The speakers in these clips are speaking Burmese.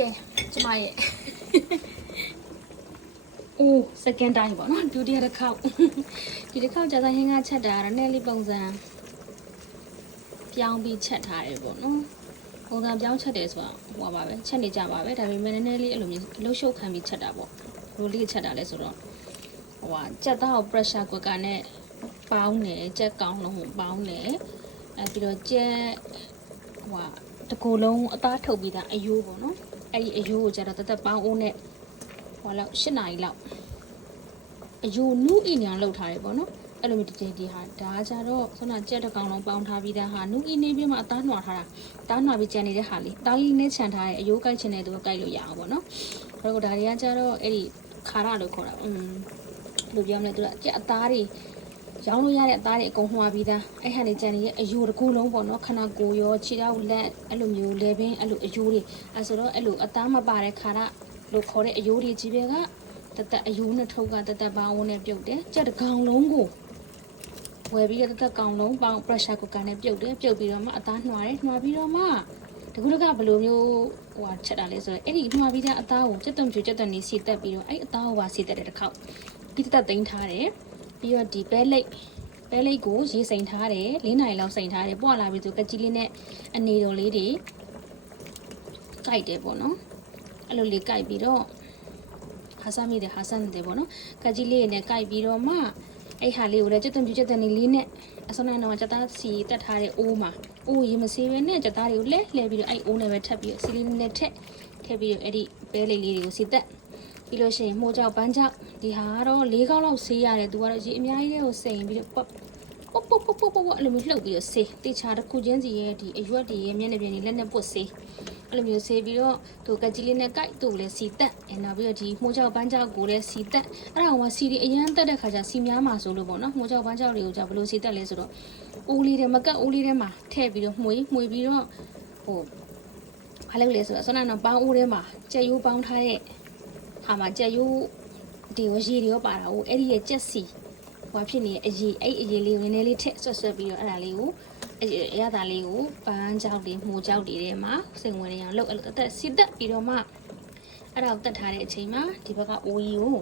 Okay, cuma ye. Oh, second time po, no? Do dia rekau. Dia rekau jasa hingga chat dah, neli bangsa. Piang bi chat hari po, no? Bangsa piang chat deh so, wah babe, chat ni jam babe, tapi mana neli alumni, lo show kan bi chat dah po, lo li chat dah le so lo. Wah, chat dah pressure ko kan ne, pound ne, chat kau no pound ne, tapi chat, wah, တကူလုံးအသားထုတ်ပြီးသားအယိုးပေါ့နော်အဲ့ဒီအယိုးကိုကျတော့တသက်ပေါင်းအိုးနဲ့ဟောလောက်8နာရီလောက်အယိုးနူးအင်းညာလောက်ထားတယ်ပေါ့နော်အဲ့လိုမျိုးဒီဟာဒါကြတော့ခုနကြက်တစ်ကောင်လုံးပေါင်းထားပြီးသားဟာနူးအင်းနေပြီးမှအသားနှွာထားတာတားနှွာပြီးကြံနေတဲ့ဟာလေးတားလေးနဲ့ခြံထားတဲ့အယိုးကိုက်ချင်တဲ့သူကိုကိုက်လို့ရအောင်ပေါ့နော်အဲ့တော့ဒါတွေကကြတော့အဲ့ဒီခါရလို့ခေါ်တာလို့ပြောမလဲသူကကြက်အသားတွေရောင်းလို့ရတဲ့အသားတွေအကုန်နှွာပြီးသားအဲ့ဟာနေကြံနေရဲ့အယိုးတစ်ခုလုံးပေါ့နော်ခဏကိုရောခြေထောက်လက်အဲ့လိုမျိုးလေပင်အဲ့လိုအယိုးတွေအဲ့ဆိုတော့အဲ့လိုအသားမပါတဲ့ခါရလို့ခေါ်တဲ့အယိုးတွေကြီးပဲကတသက်အယိုးနဲ့ထုတ်ကတသက်ပေါင်းနဲ့ပြုတ်တယ်ကြက်တစ်ကောင်လုံးကိုဝယ်ပြီးတသက်ကောင်လုံးပေါင်း pressure cooker နဲ့ပြုတ်တယ်ပြုတ်ပြီးတော့မှအသားနှွာတယ်နှွာပြီးတော့မှတကူတကဘယ်လိုမျိုးဟိုချက်တာလဲဆိုတော့အဲ့ဒီနှွာပြီးတဲ့အသားကိုကြက်သွန်ပြူကြက်သွန်နေစီတက်ပြီးတော့အဲ့အသားကိုပါစီတက်တယ်တစ်ခေါက်ဒီတက်သိမ်းထားတယ်ပြီးတော့ဒီပဲလိတ်ကိုရေးစိန်ထားတယ်4နိုင်လောက်စိန်ထားတယ်ပွာလာပြီဆိုကကြီးလေးနဲ့အနေတော်လေးတွေကြိုက်တယ်ပေါ့နော်အဲ့လိုလေးကြိုက်ပြီးတော့ဟာဆာမီတဲ့ဟာဆန်တဲ့ပေါ့နော်ကကြီးလေးနဲ့ကြိုက်ပြီးတော့မှအဲ့ဟာလေးကိုလည်းကြက်သွန်ပြူကြက်သွန်နေလေးနဲ့အစုံနဲ့တော့ကြက်သားစီတက်ထားတဲ့အိုးမှာအိုးရေမစေးပဲနဲ့ကြက်သားတွေကိုလှဲပြီးတော့အဲ့အိုးနဲ့ပဲထပ်ပြီးစီလေးနဲ့ထည့်ပြီးတော့အဲ့ဒီပဲလိတ်လေးတွေကိုစီတက်ပြီးလို့ရှိရင်မိုးကြောက်ပန်းကြောက်ဒီဟာကတော့4ခေါက်လောက်ဆေးရတယ်သူကတော့ရေအများကြီးကိုစိန်ပြီးတော့ပေါ့အဲ့လိုမျိုးလှုပ်ပြီးတော့ဆေးတေချာတစ်ခုချင်းစီရဲ့ဒီအရွက်တွေရဲ့မျက်နှာပြင်တွေလက်နဲ့ပုတ်ဆေးအဲ့လိုမျိုးဆေးပြီးတော့သူကကြီးလေးနဲ့ကြိုက်သူ့လည်းစီတက်နောက်ပြီးတော့ဒီမိုးကြောက်ပန်းကြောက်ကိုလည်းစီတက်အဲ့ဒါကစီတွေအရန်တက်တဲ့ခါကျစီများမှာဆိုလို့ပေါ့နော်မိုးကြောက်ပန်းကြောက်တွေကိုじゃဘယ်လိုစီတက်လဲဆိုတော့အိုးလေးတွေမကတ်အိုးလေးထဲမှာထည့်ပြီးတော့မှွေပြီးတော့ဟိုဘာလုပ်လဲဆိုတော့ဆွမ်းနာပေါင်းအိုးထဲမှာကြက်ရိုးပေါင်းထားတဲ့ဟာမှာကြက်ရိုးဒီဝရီတွေရောပါတာဟိုအဲ့ဒီရဲ့ကြက်စီဟိုဖြစ်နေအရေးအဲ့အရေးလေးကိုနည်းနည်းလေးထည့်ဆွတ်ပြီးတော့အဲ့ဒါလေးကိုအရသာလေးကိုပန်းကြောက်တွေမှုကြောက်တွေထဲမှာစိန်ဝင်နေအောင်လုပ်အဲ့လိုအသက်စီတက်ပြီးတော့မှအဲ့ဒါကိုတက်ထားတဲ့အချိန်မှာဒီဘက်ကအိုးကြီးကို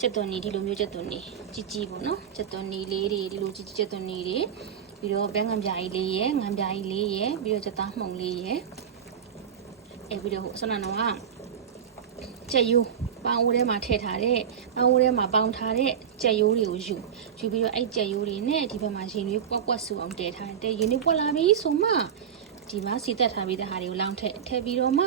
ကြက်သွန်နီဒီလိုမျိုးကြက်သွန်နီကြီးပေါ့နော်ကြက်သွန်နီလေးတွေဒီလိုကြီးကြက်သွန်နီတွေပြီးတော့ဘဲငံပြားကြီးလေးရယ်ငံပြားကြီးလေးရယ်ပြီးတော့ကြက်သားမှုန်လေးရယ်အဲ့ပြီးတော့ဟိုဆွမ်းနာတော့ကြက်ရိုးပေါင်းအိုးထဲမှာထည့်ထားတဲ့ပေါင်းအိုးထဲမှာပေါင်းထားတဲ့ကြက်ရိုးတွေကိုယူပြီးတော့အဲ့ကြက်ရိုးတွေနဲ့ဒီဘက်မှာရင်တွေပွက်ဆူအောင်တည်ထားတယ်ရင်တွေပွက်လာပြီဆိုမှဒီမှာစီတက်ထားပြီးတဲ့ဟာတွေကိုလောင်းထည့်ပြီးတော့မှ